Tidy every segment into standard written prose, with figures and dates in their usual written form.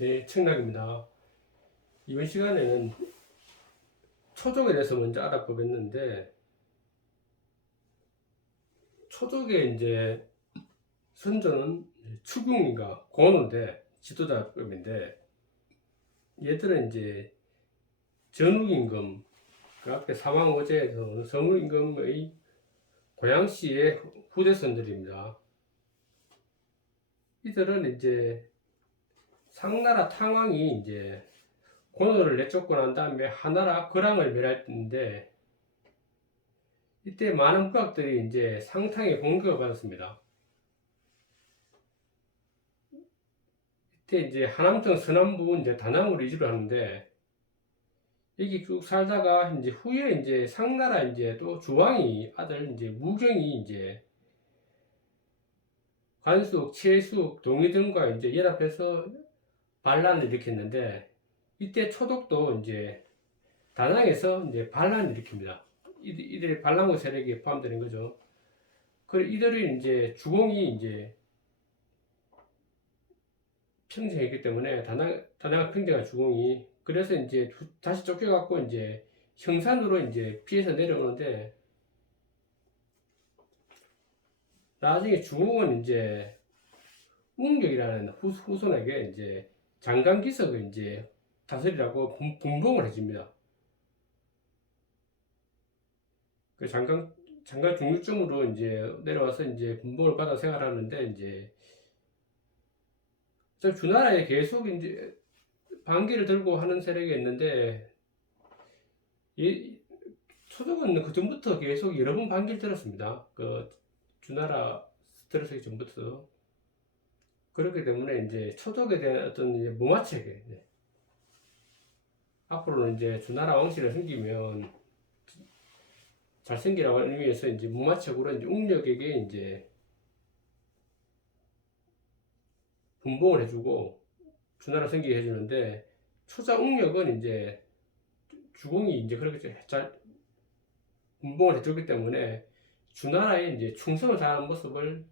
네, 청락입니다. 이번 시간에는 초족에 대해서 먼저 알아보겠는데, 초족의 이제 선조는 추궁인가 고노인데, 지도자급인데, 얘들은 이제 전욱임금, 그 앞에 사망오제에서 성욱임금의 고양시의 후대선들입니다. 이들은 이제 상나라 탕왕이 이제 고노를 내쫓고 난 다음에 하나라 거랑을 멸할 때인데, 이때 많은 부학들이 이제 상탕의 공격을 받았습니다. 이때 이제 하남청 서남부 이제 다낭으로 이주를 하는데, 여기 쭉 살다가 이제 후에 이제 상나라 이제 또 주왕이 아들 이제 무경이 이제 관숙, 최숙, 동의 등과 이제 연합해서 반란을 일으켰는데, 이때 초독도 이제 다낭에서 이제 반란을 일으킵니다. 이들이 반란군 세력에 포함되는 거죠. 그 이들이 이제 주공이 이제 평정했기 때문에 다낭 평정한 주공이 그래서 이제 다시 쫓겨갖고 이제 형산으로 이제 피해서 내려오는데, 나중에 주공은 이제 웅격이라는 후손에게 이제 장강기석을 이제 다스리라고 분봉을 해줍니다. 그 장강 중류쯤으로 이제 내려와서 이제 분봉을 받아 생활하는데, 이제 주나라에 계속 이제 반기를 들고 하는 세력이 있는데, 이 초족은 그 전부터 계속 여러 번 반기를 들었습니다. 그 주나라 들어서기 전부터. 그렇기 때문에 이제 초족에 대한 어떤 이제 무마체계, 앞으로는 이제 주나라 왕실을 생기면 잘생기라고 하는 의미에서 이제 무마책으로 이제 웅력에게 이제 분봉을 해주고 주나라 생기게 해주는데, 초자 웅력은 이제 주공이 이제 그렇게 잘 분봉을 해주기 때문에 주나라에 이제 충성을 다하는 모습을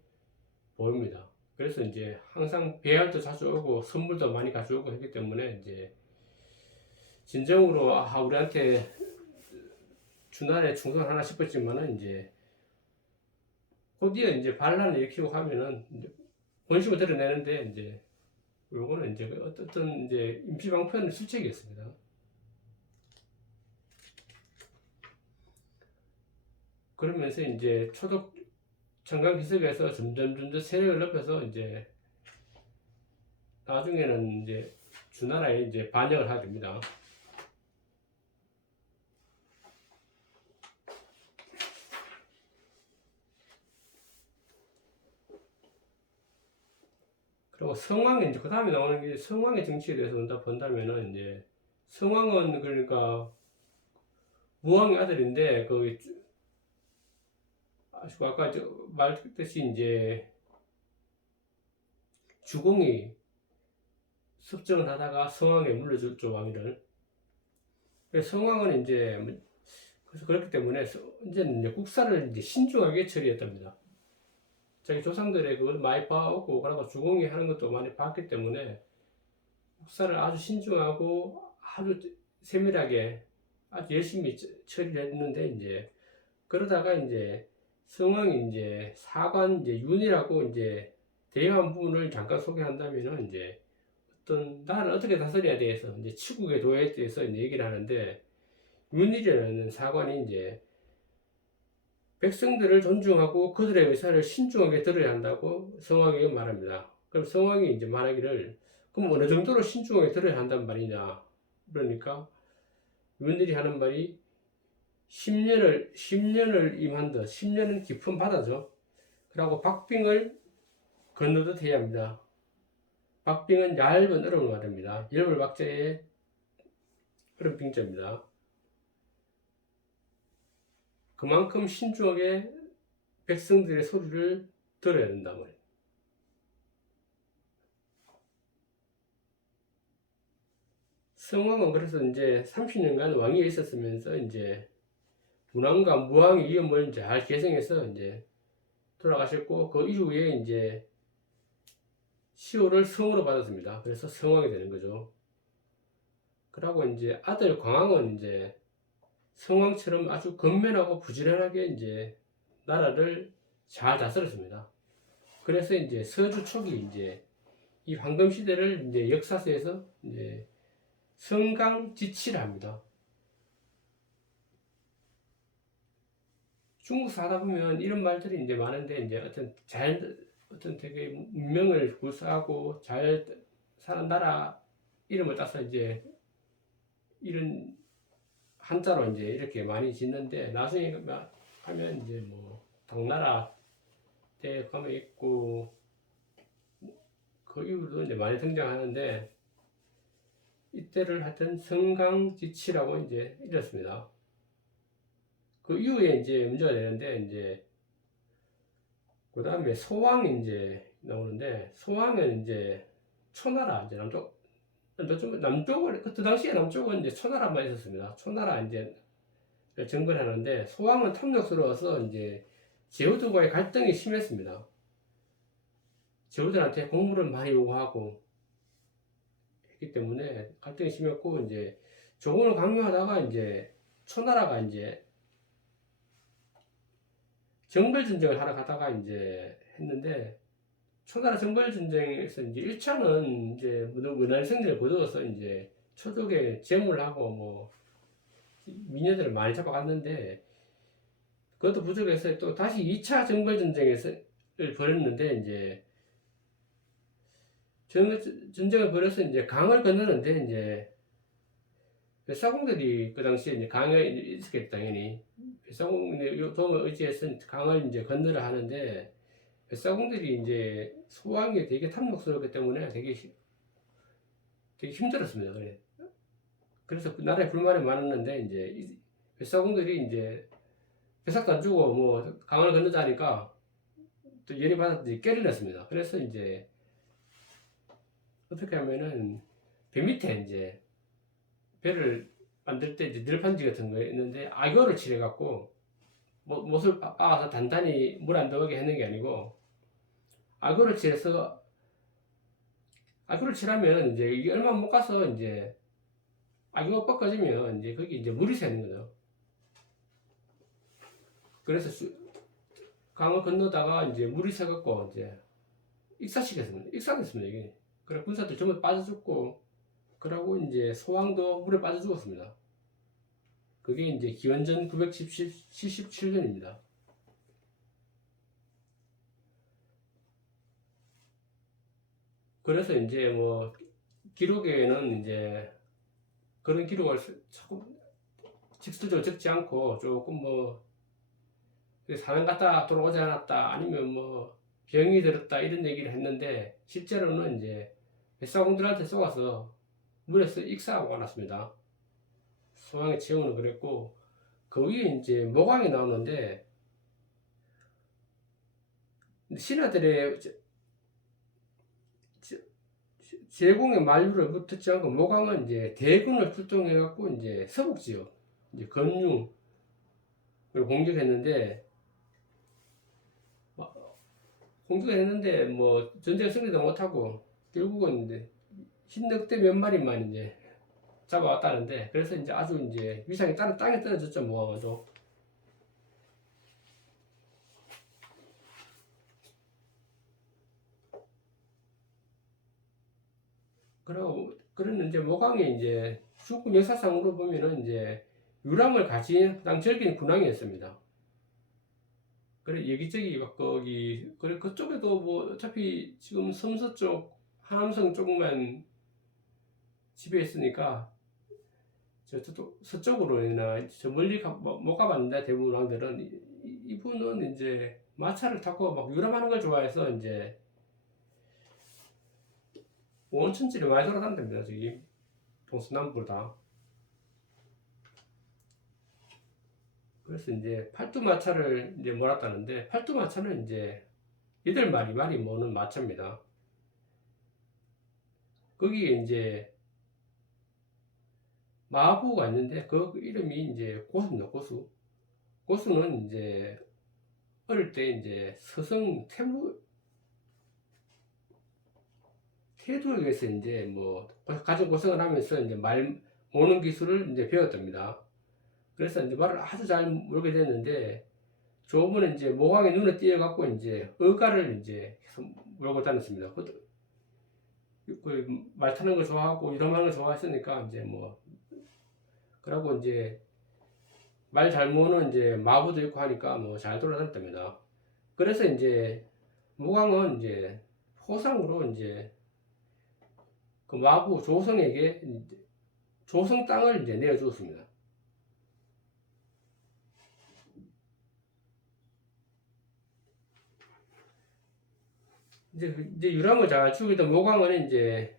보입니다. 그래서 이제 항상 배할도 자주 오고 선물도 많이 가져오고 했기 때문에 이제 진정으로 우리한테 주나라에 충성을 하나 싶었지만은, 이제 곧이어 이제 반란을 일으키고 하면은 이제 본심을 드러내는데, 이제 요거는 이제 어떤 이제 임시방편의 실책이었습니다. 그러면서 이제 초독 청강기습에서 점점 세력을 넓혀서 이제 나중에는 이제 주나라에 이제 반역을 하게 됩니다. 그리고 성왕이 이제 그 다음에 나오는 게 성왕의 정치에 대해서 본다면은, 이제 성왕은 그러니까 무왕의 아들인데, 그 아까 말했듯이 이제 주공이 습정을 하다가 성왕에 물려줬죠, 왕위를. 성왕은 이제 그래서 그렇기 때문에 이제는 이제 국사를 이제 신중하게 처리했답니다. 자기 조상들의 그걸 많이 봐오고, 그러고 주공이 하는 것도 많이 봤기 때문에 국사를 아주 신중하고 아주 세밀하게 아주 열심히 처리를 했는데, 이제 그러다가 이제 성왕이 이제 사관 이제 윤이라고 이제 대의한 부분을 잠깐 소개한다면은, 이제 어떤 나라를 어떻게 다스려야 돼서 이제 치국의 도에 대해서 이제 얘기를 하는데, 윤이라는 사관이 이제 백성들을 존중하고 그들의 의사를 신중하게 들어야 한다고 성왕이 말합니다. 그럼 성왕이 이제 말하기를, 그럼 어느 정도로 신중하게 들어야 한단 말이냐? 그러니까 윤일이 하는 말이 10년을 임한다. 10년은 깊은 바다죠. 그리고 박빙을 건너듯 해야 합니다. 박빙은 얇은 얼음을 말합니다. 열불박자의 얼음빙자입니다. 그만큼 신중하게 백성들의 소리를 들어야 된다 말이에요. 성왕은 그래서 이제 30년간 왕위에 있었으면서 이제 문왕과 무왕의 위험을 잘 계승해서 이제 돌아가셨고, 그 이후에 이제 시호를 성으로 받았습니다. 그래서 성왕이 되는 거죠. 그러고 이제 아들 광왕은 이제 성왕처럼 아주 건면하고 부지런하게 이제 나라를 잘 다스렸습니다. 그래서 이제 서주 초기 이제 이 황금 시대를 이제 역사서에서 이제 성강지치라 합니다. 중국사 하다 보면 이런 말들이 이제 많은데 이제 어떤 되게 문명을 구사하고 잘 사는 나라 이름을 따서 이제 이런 한자로 이제 이렇게 많이 짓는데 나중에 하면 이제 뭐 당나라 때 가면 있고 그 이후로도 이제 많이 등장하는데 이때를 하여튼 성강지치라고 이제 이랬습니다. 그 이후에 이제 문제가 되는데 이제 그 다음에 소왕이 이제 나오는데 소왕은 이제 초나라 이제 남쪽을 그때 당시에 남쪽은 이제 초나라만 있었습니다. 초나라 이제 정벌하는데 소왕은 탐욕스러워서 이제 제후들과의 갈등이 심했습니다. 제후들한테 공물을 많이 요구하고 했기 때문에 갈등이 심했고 이제 조공을 강요하다가 이제 초나라가 이제 정벌 전쟁을 하러 가다가 이제 했는데 초나라 정벌 전쟁에서 이제 1차는 이제 원활 승리를 거두어서 이제 초족에 제물을 하고 뭐 미녀들을 많이 잡아갔는데 그것도 부족해서 또 다시 2차 정벌 전쟁에서 벌였는데 이제 전쟁을 벌여서 이제 강을 건너는데 이제 뱃사공들이 그 당시에 이제 강에 있었겠죠 당연히. 뱃사공의 도움을 의지해서 강을 이제 건너려 하는데 뱃사공들이 이제 소왕이 되게 탐욕스럽기 때문에 되게 힘들었습니다. 그래서 그 나라에 불만이 많았는데 이제 뱃사공들이 이제 배삭도 안 주고 뭐 강을 건너자니까 또 열이 받아서 깨를 냈습니다. 그래서 이제 어떻게 하면은 배 밑에 이제 배를 만들 때 이제 늘판지 같은 거 있는데 악어를 칠해갖고 못을 빻아서 단단히 물 안 들어가게 하는 게 아니고 악어를 칠해서 악어를 칠하면 이제 이게 얼마 못 가서 이제 악어가 꺾어지면 이제 거기 이제 물이 새는 거죠. 그래서 강을 건너다가 이제 물이 새갖고 이제 익사시켰습니다. 익사됐습니다 이게. 그래 군사들 전부 빠져 죽고 그러고 이제 소왕도 물에 빠져 죽었습니다. 그게 이제 기원전 977년입니다. 그래서 이제 뭐 기록에는 이제 그런 기록을 조금 직설적으로 적지 않고 조금 뭐 사람 갔다 돌아오지 않았다 아니면 뭐 병이 들었다 이런 얘기를 했는데 실제로는 이제 뱃사공들한테 쏘아서 물에서 익사하고 말았습니다. 소왕의 체온은 그랬고 그 위에 이제 모광이 나오는데 신하들의 제공의 만류를 붙지 않고 모광은 이제 대군을 출동해 갖고 이제 서북 지역 이제 건유를 공격했는데 뭐 전쟁 승리도 못하고 결국은 이제 흰늑대 몇 마리만 이제 잡아왔다는데 그래서 이제 아주 이제 위상이 땅에 떨어졌죠 뭐. 그러는 이제 모광이 이제 중국 역사상으로 보면은 이제 유람을 가진 가장 적인 군왕이었습니다. 그래 여기저기 막 거기 그래 그쪽에도 뭐 어차피 지금 섬서쪽 하남성 쪽만 지배했으니까 저쪽 서쪽으로나 저 멀리 못 가봤는데 대부분 왕들은 이분은 이제 마차를 타고 막 유람하는 걸 좋아해서 이제 온천지를 많이 돌아다닌답니다. 저기 동서남북 다. 그래서 이제 팔두마차를 이제 몰았다는데 팔두마차는 이제 8마리 모는 마차입니다. 거기에 이제 마부가 있는데 그 이름이 이제 고수입니다. 고수는 이제 어릴 때 이제 서성 태무 태도에 의해서 이제 뭐 가정 고생을 하면서 이제 말 모는 기술을 이제 배웠답니다. 그래서 이제 말을 아주 잘 몰게 됐는데 저분은 이제 모강이 눈에 띄어갖고 이제 어가를 이제 계속 몰고 다녔습니다. 그말 타는 거 좋아하고 이런 거 좋아했으니까 이제 뭐 그러고 이제 말 잘 모는 이제 마부도 있고 하니까 뭐 잘 돌아다녔답니다. 그래서 이제 모강은 이제 호상으로 이제 그 마부 조성에게 조성 땅을 이제 내어주었습니다. 이제 유람을 잘 추기던 모광은 이제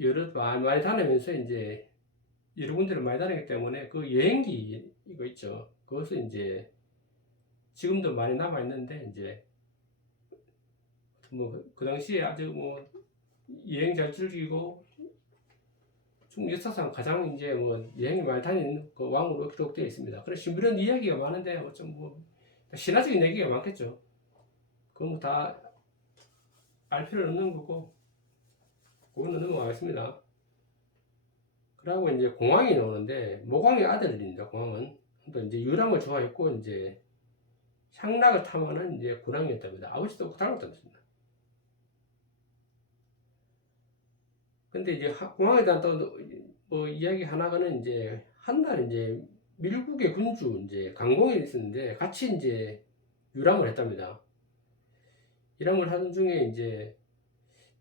여러 많이 다니면서 이제 여러 군데를 많이 다니기 때문에 그 여행기 이거 있죠. 그것을 이제 지금도 많이 남아 있는데 이제 뭐 그 당시에 아주 뭐 여행 잘 즐기고 중국 역사상 가장 이제 뭐 여행이 많이 다니는 그 왕으로 기록되어 있습니다. 그래서 이런 이야기가 많은데 좀 신화적인 얘기가 많겠죠. 그건 뭐 다 알 필요는 없는 거고, 그거는 넘어가겠습니다. 그러고 이제 공황이 나오는데, 모광의 아들입니다. 공황은 또 이제 유람을 좋아했고, 이제 향락을 탐하는 이제 군왕이었답니다. 아버지도 닮았답니다. 근데 이제 공황에 대한 또 뭐 이야기 하나가는 이제 한날 이제 밀국의 군주 이제 강공이 있었는데 같이 이제 유람을 했답니다. 유람을 하던 중에 이제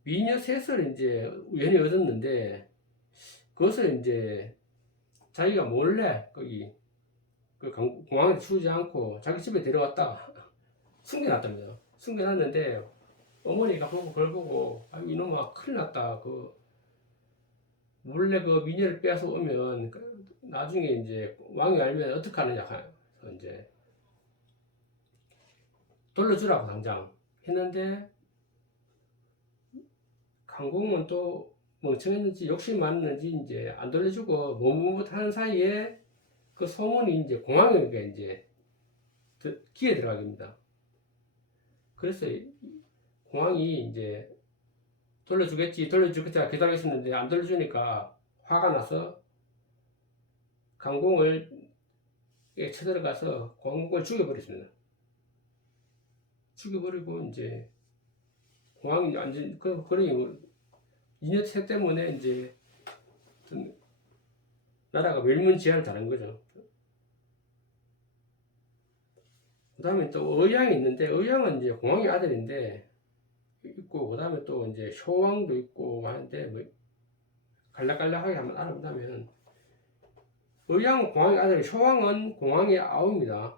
미녀 셋을 이제 우연히 얻었는데 그것을 이제 자기가 몰래 거기 그 공항에 주지 않고 자기 집에 데려왔다가 숨겨놨답니다. 숨겨놨는데 어머니가 보고 그걸 보고 아 이놈아 큰일 났다. 그 몰래 그 미녀를 빼앗아 오면 나중에 이제 왕이 알면 어떡하느냐 해서 이제 돌려주라고 당장 했는데 강공은 또 멍청했는지 욕심 많았는지 이제 안 돌려주고 머뭇하는 사이에 그 소문이 이제 공항에 이제 귀에 들어가게 됩니다. 그래서 공항이 이제 돌려주겠지 기다리고 있었는데 안 돌려주니까 화가 나서 강공을 쳐들어가서 공항을 죽여버렸습니다. 죽여버리고 이제 공항이 완전 그러니 인여태 때문에 이제 나라가 멸문지하를 당한 거죠. 그 다음에 또 의양이 있는데 의양은 이제 공황의 아들인데 있고 그 다음에 또 이제 효왕도 있고 하는데 뭐 갈라갈라하게 한번 알아본다면 의양은 공황의 아들, 효왕은 공황의 아우입니다.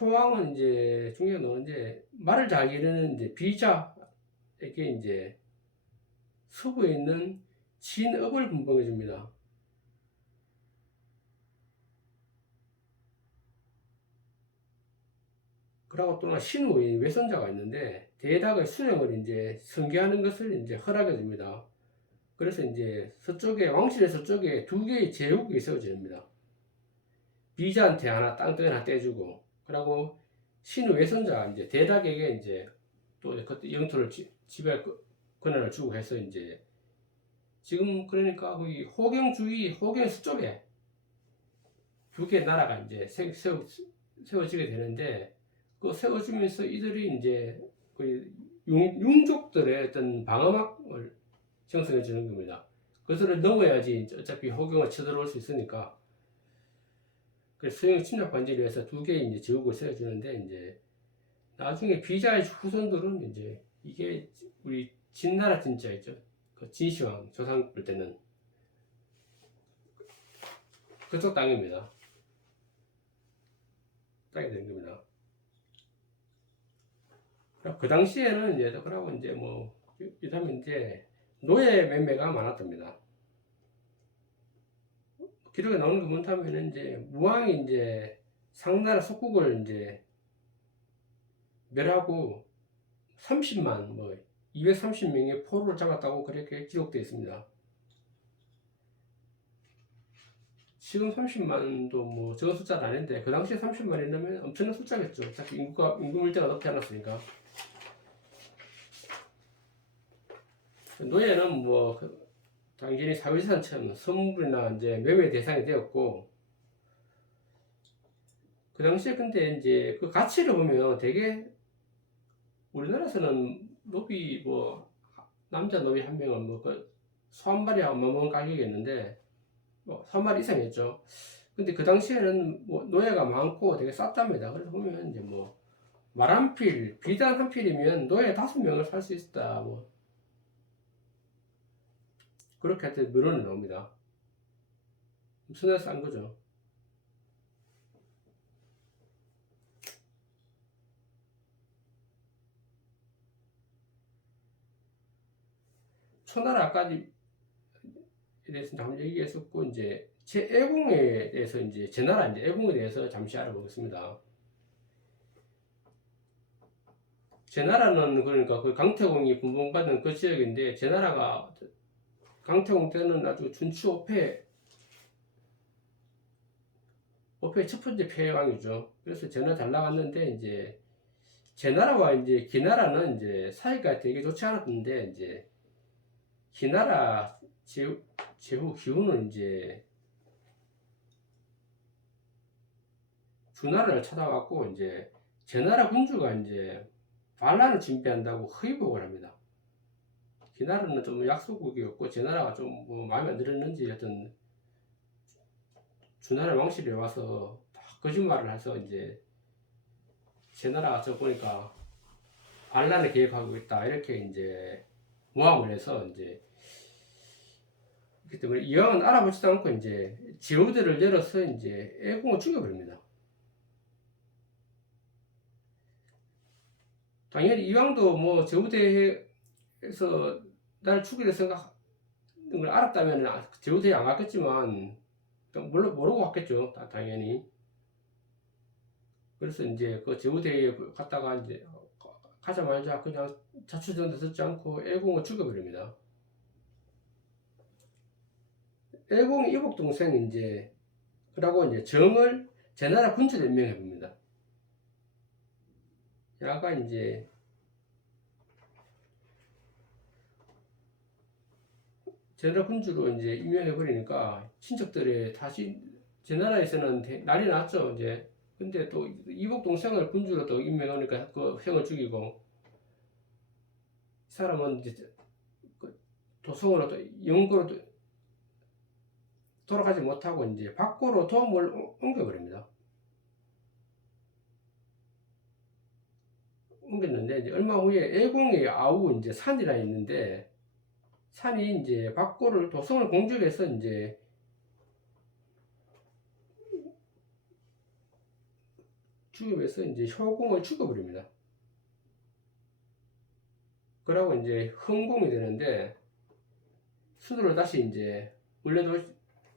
효왕은 이제 중요한 건 이제 말을 잘 기르는 이제 비자에게 이제 서부에 있는 진업을 분봉해 줍니다. 그리고 또한 신우의 외손자가 있는데 대닭의 수령을 이제 승계하는 것을 이제 허락해 줍니다. 그래서 이제 서쪽에 왕실의 서쪽에 두 개의 제국이 세워집니다. 비자한테 하나 땅덩이 하나 떼주고 그리고 신우 외손자 이제 대닭에게 이제 또 그때 영토를 지배할 권한을 주고 해서 이제 지금 그러니까 거기 호경 서쪽에 두 개의 나라가 이제 세워지게 되는데 그 세워지면서 이들이 이제 그 융족들의 어떤 방어막을 형성해 주는 겁니다. 그것을 넘어야지 어차피 호경을 쳐들어올 수 있으니까 그래서 서양 침략 반지를 위해서 두 개의 이제 제국을 세워주는데 이제 나중에 비자의 후손들은 이제 이게 우리 진나라 진짜 있죠. 그 진시황 조상 볼 때는 그쪽 땅입니다. 땅이 되는 겁니다. 그 당시에는 이제 그러고 이제 뭐 이러면 이제 노예 매매가 많았답니다. 기록에 나오는 거 못하면 이제 무왕이 이제 상나라 속국을 이제 멸하고 30만 뭐 230명의 포로를 잡았다고 그렇게 기록되어 있습니다. 지금 30만도 뭐 적은 숫자는 아닌데 그 당시에 30만이라면 엄청난 숫자겠죠. 어차피 인구 밀도가 높지 않았으니까. 노예는 뭐 당연히 사회재산처럼 선물이나 이제 매매 대상이 되었고, 그 당시에 근데 이제 그 가치를 보면 되게 우리나라에서는 노비 뭐 남자 노비 한 명은 뭐그소한 마리하고 맞먹는 가격이었는데 뭐3 마리 이상이었죠. 근데 그 당시에는 뭐 노예가 많고 되게 쌌답니다. 그래서 보면 이제 뭐 말 한 필, 비단 한 필이면 노예 5명을 살 수 있다. 뭐 그렇게 할 때 물건이 나옵니다. 엄청나게 싼 거죠. 초나라까지 대해서 잠시 얘기했었고, 이제 제 애공에 대해서 이제 제 나라 이제 애공에 대해서 잠시 알아보겠습니다. 제 나라는 그러니까 그 강태공이 분봉받은 그 지역인데, 제 나라가 강태공 때는 아주 준추 5패 첫 번째 패왕이죠. 그래서 제나 잘 나갔는데, 이제 제 나라와 이제 기나라는 이제 사이가 되게 좋지 않았는데, 이제 기나라 제후 기후는 이제 주나라를 찾아왔고, 이제 제나라 군주가 이제 반란을 준비한다고 허위복을 합니다. 기나라는 좀 약소국이었고 제나라가 좀 뭐 마음에 안 들었는지 하여튼 주나라 왕실이 와서 다 거짓말을 해서 이제 제나라가 저 보니까 반란을 계획하고 있다 이렇게 이제 모함을 해서 이제 그렇기 때문에 이왕은 알아보지도 않고 이제 제후들을 열어서 이제 애공을 죽여버립니다. 당연히 이왕도 뭐 제후대에서 나를 죽이려 생각을 알았다면 제후대에 안 갔겠지만 물론 모르고 갔겠죠. 당연히. 그래서 이제 그 제후대에 갔다가 이제 가자마자 그냥 자초전도 듣지 않고 애공을 죽여버립니다. 애공의 이복 동생 이제 그러고 이제 정을 제나라 군주로 임명해 봅니다. 야가 이제 제나라 군주로 이제 임명해 버리니까 친척들이 다시 제나라에서는 난리 났죠. 이제 근데 또 이복 동생을 군주로 또 임명하니까 그 형을 죽이고 이 사람은 이제 그 도성으로 또 영구로 돌아가지 못하고 이제 밖으로 도움을 옮겨버립니다. 옮겼는데 이제 얼마 후에 애공의 아우 이제 산이라 있는데 산이 이제 밖으로 도성을 공격해서 이제 죽이면서 이제 효공을 죽여버립니다. 그러고 이제 흥공이 되는데 수도를 다시 이제 원래도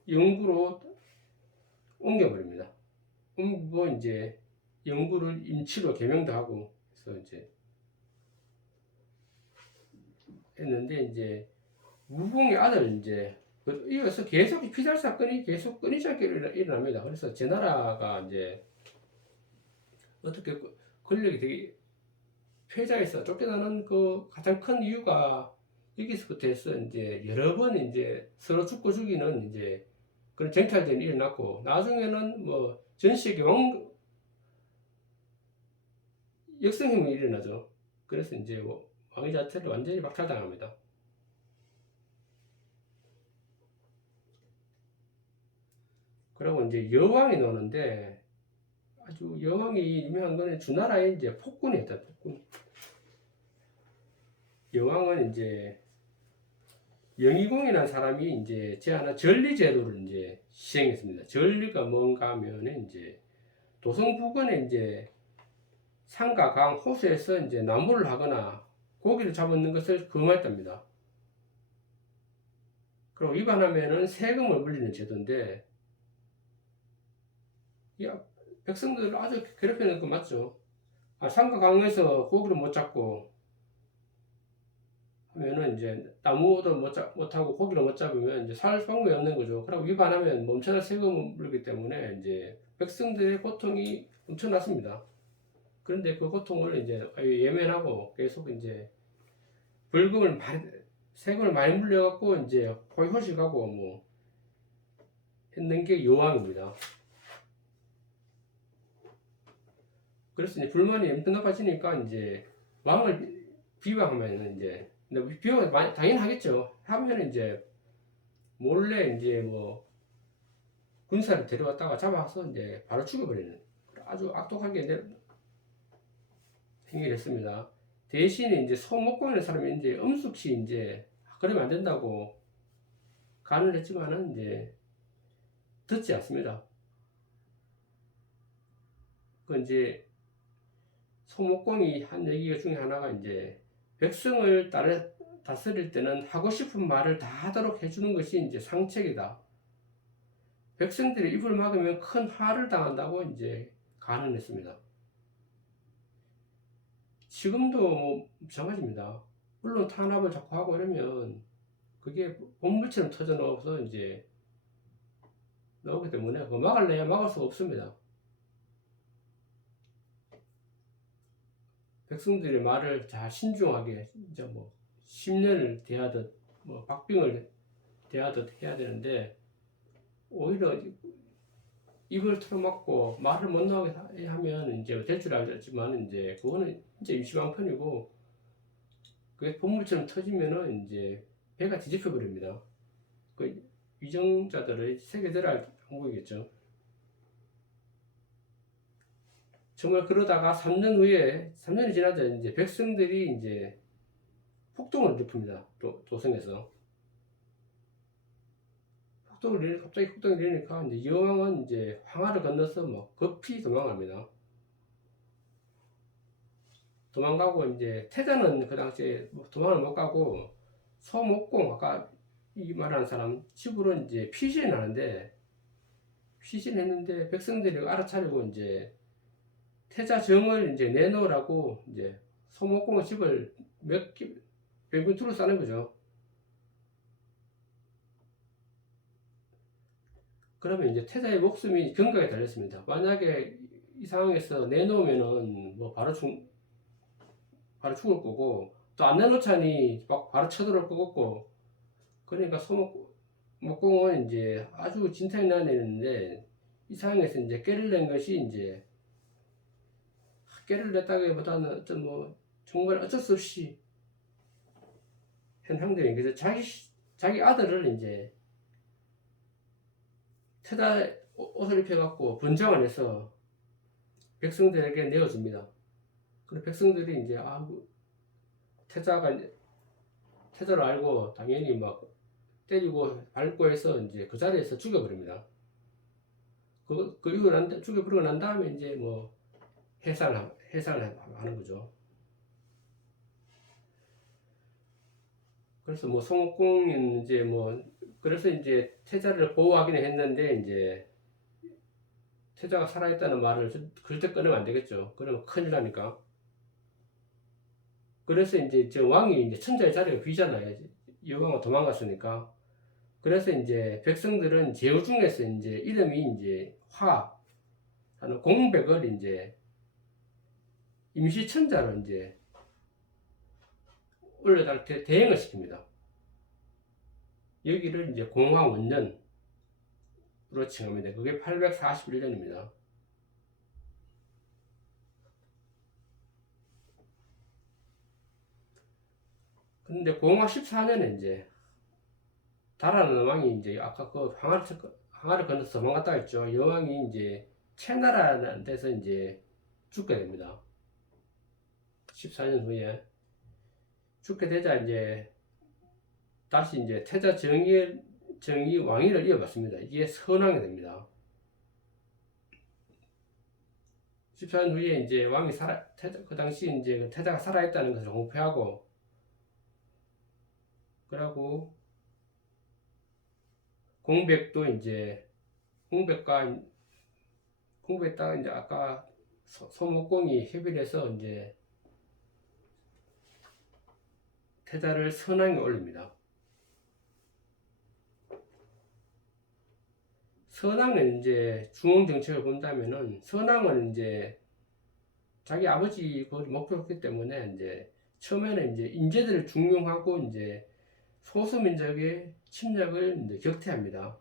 영구로 옮겨버립니다. 뭐 이제 영구를 임치로 개명도 하고 그래서 이제 했는데 이제 무공의 아들 이제 이어서 계속 피살 사건이 계속 끊이지 않게 일어납니다. 그래서 제 나라가 이제 어떻게 권력이 되게 패자에서 쫓겨나는 그 가장 큰 이유가 여기서부터 해서 이제 여러 번 이제 서로 죽고 죽이는 이제 그런 쟁탈전이 일어났고 나중에는 뭐 전시의 역성혁명이 일어나죠. 그래서 이제 뭐 왕위 자체를 완전히 박탈당합니다. 그리고 이제 여왕이 나오는데 아주 여왕이 유명한 거는 주나라의 이제 폭군이었다. 폭군. 여왕은 이제 영의공이라는 사람이 이제 제안한 전리제도를 이제 시행했습니다. 전리가 뭔가 하면은 이제 도성 부근에 이제 산과 강, 호수에서 이제 나무를 하거나 고기를 잡는 것을 금하였답니다. 그리고 위반하면은 세금을 물리는 제도인데, 백성들을 아주 괴롭히는 거 맞죠? 산과 강에서 고기를 못 잡고 하면은 이제 나무도 못하고 고기를 못 잡으면 이제 살 방법이 없는 거죠. 그리고 위반하면 멈춰날 세금을 물기 때문에 이제 백성들의 고통이 엄청났습니다. 그런데 그 고통을 이제 예면하고 계속 이제 벌금을 많이, 세금을 많이 물려갖고 이제 호의호식하고 뭐 했는 게 여왕입니다. 그래서 이제 불만이 엄청 높아지니까 이제 왕을 비방하면 이제 근데 비방을 많이 당연히 하겠죠. 하면 이제 몰래 이제 뭐 군사를 데려왔다가 잡아서 이제 바로 죽여버리는 아주 악독하게 행위를 했습니다. 대신에 이제 소목고 있는 사람이 이제 엄숙히 이제 그러면 안 된다고 간을 했지만은 이제 듣지 않습니다. 그 이제 소목공이 한 얘기 중에 하나가 이제 백성을 다스릴 때는 하고 싶은 말을 다 하도록 해주는 것이 이제 상책이다. 백성들이 입을 막으면 큰 화를 당한다고 이제 간언했습니다. 지금도 뭐 마찬가지입니다. 물론 탄압을 자꾸 하고 이러면 그게 본물처럼 터져 나와서 이제 나오기 때문에 그거 막을래야 막을 수가 없습니다. 백성들의 말을 잘 신중하게 이제 뭐 10년을 대하듯 뭐 박빙을 대하듯 해야 되는데 오히려 입을 틀어막고 말을 못 나오게 하면 이제 될 줄 알지만 이제 그거는 진짜 임시방편이고 그게 본물처럼 터지면은 이제 배가 뒤집혀 버립니다. 그 위정자들의 새겨들어야 항목이겠죠. 정말 그러다가 3년 후에 3년이 지나자 이제 백성들이 이제 폭동을 일으킵니다. 도성에서 갑자기 폭동이 일으니까 이제 여왕은 이제 황하를 건너서 뭐 급히 도망갑니다. 도망가고 이제 태자는 그 당시에 뭐 도망을 못 가고 소목공 아까 이 말하는 사람 집으로 이제 피신하는데 피신했는데 백성들이 알아차리고 이제 태자정을 이제 내놓으라고 이제 소목공의 집을 병균 둘러싸는 거죠. 그러면 이제 태자의 목숨이 경각에 달렸습니다. 만약에 이 상황에서 내놓으면은 뭐 바로 죽을 거고 또 안 내놓자니 막 바로 쳐들어올 거고 그러니까 소목공은 이제 아주 진탕이 나는데 이 상황에서 이제 깨를 낸 것이 이제 깨를 냈다기보다는 어떤 뭐 정말 어쩔 수 없이 한 행동이 그래서 자기 아들을 이제 태자 옷을 입혀갖고 분장을 해서 백성들에게 내어줍니다. 그리고 백성들이 이제 태자를 알고 당연히 막 때리고 밟고 해서 이제 그 자리에서 죽여버립니다. 그 이후 죽여버리고 난 다음에 이제 뭐 해산을 하는 거죠. 그래서 뭐 송옥공은 이제 뭐 그래서 이제 태자를 보호하기는 했는데 이제 태자가 살아있다는 말을 절대 끊으면 안 되겠죠. 그러면 큰일 나니까. 그래서 이제 저 왕이 이제 천자의 자리가 비잖아요. 여왕은 도망갔으니까. 그래서 이제 백성들은 제후 중에서 이제 이름이 이제 하는 공백을 이제 임시천자로 이제 올려다 대행을 시킵니다. 여기를 이제 공화원년으로 칭합니다. 그게 841년입니다. 근데 공화 14년에 이제 다라는 왕이 이제 아까 그 항아를 건너서 도망갔다 했죠. 여왕이 이제 채나라는 데서 이제 죽게 됩니다. 14년 후에 죽게 되자 이제 다시 이제 태자 정이 왕위를 이어받습니다. 이게 선왕이 됩니다. 14년 후에 이제 왕이 그 당시 이제 그 태자가 살아있다는 것을 공표하고 그러고 공백도 이제 공백과 이제 아까 소목공이 협의를 해서 이제 태자를 선왕에 올립니다. 선왕은 이제 중앙 정책을 본다면은 선왕은 이제 자기 아버지 그 목표였기 때문에 이제 처음에는 이제 인재들을 중용하고 이제 소수민족의 침략을 이제 격퇴합니다.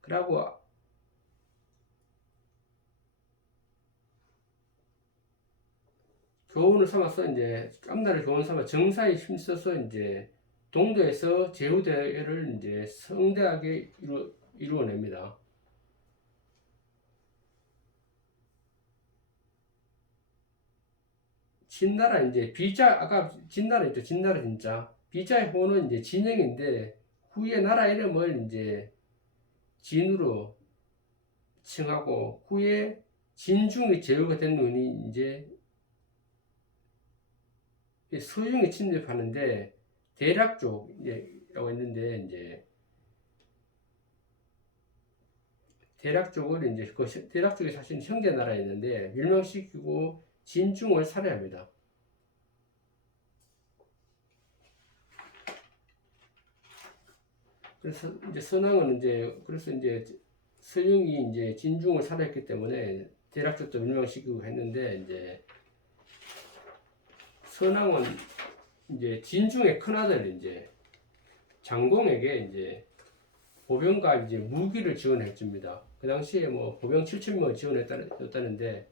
그리고 교훈을 삼아서 이제 깜나를 교훈 삼아 정사에 힘써서 이제 동도에서 제후대를 이제 성대하게 이루어냅니다. 진나라 이제 비자 아까 진나라 있죠. 진나라 진짜 비자의 호는 이제 진영인데 후에 나라 이름을 이제 진으로 칭하고 후에 진중이 제후가 된 놈이 이제 서중에 침입하는데 대략 쪽이라고 했는데 이제 대략 쪽을 이제 그 대략 쪽에 사실 형제 나라였는데 멸망시키고 진중을 살해합니다. 그래서 이제 선왕은 이제 그래서 이제 서영이 이제 진중을 살해했기 때문에 대략적도 멸망시키고 했는데 이제 선왕은 이제 진중의 큰아들 이제 장공에게 이제 보병과 이제 무기를 지원해 줍니다. 그 당시에 뭐 보병 7,000명을 지원했다는데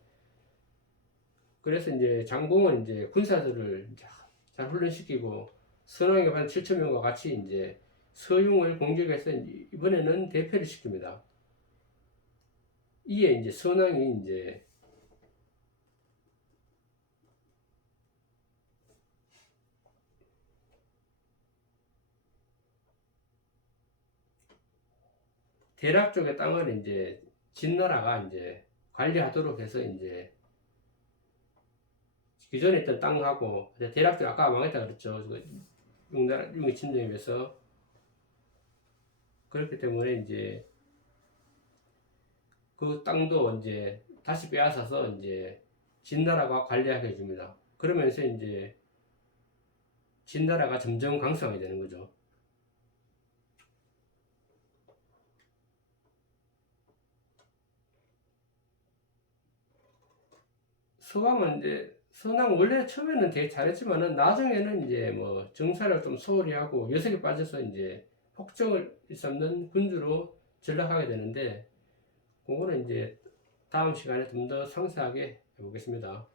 그래서 이제 장공은 이제 군사들을 잘 훈련시키고 선왕에 반 7,000명과 같이 이제 서융을 공격해서 이번에는 대패를 시킵니다. 이에 이제 선왕이 이제 대략 쪽의 땅을 이제 진나라가 이제 관리하도록 해서 이제 기존에 있던 땅하고 대략 쪽 아까 망했다 그랬죠. 용의 침략에 비해서 그렇기 때문에 이제 그 땅도 이제 다시 빼앗아서 이제 진나라가 관리하게 해줍니다. 그러면서 이제 진나라가 점점 강성하게 되는 거죠. 서왕은 이제 선왕 원래 처음에는 되게 잘했지만은 나중에는 이제 뭐 정사를 좀 소홀히 하고 여색에 빠져서 이제 폭정을 일삼는 군주로 전락하게 되는데 그거는 이제 다음 시간에 좀 더 상세하게 해보겠습니다.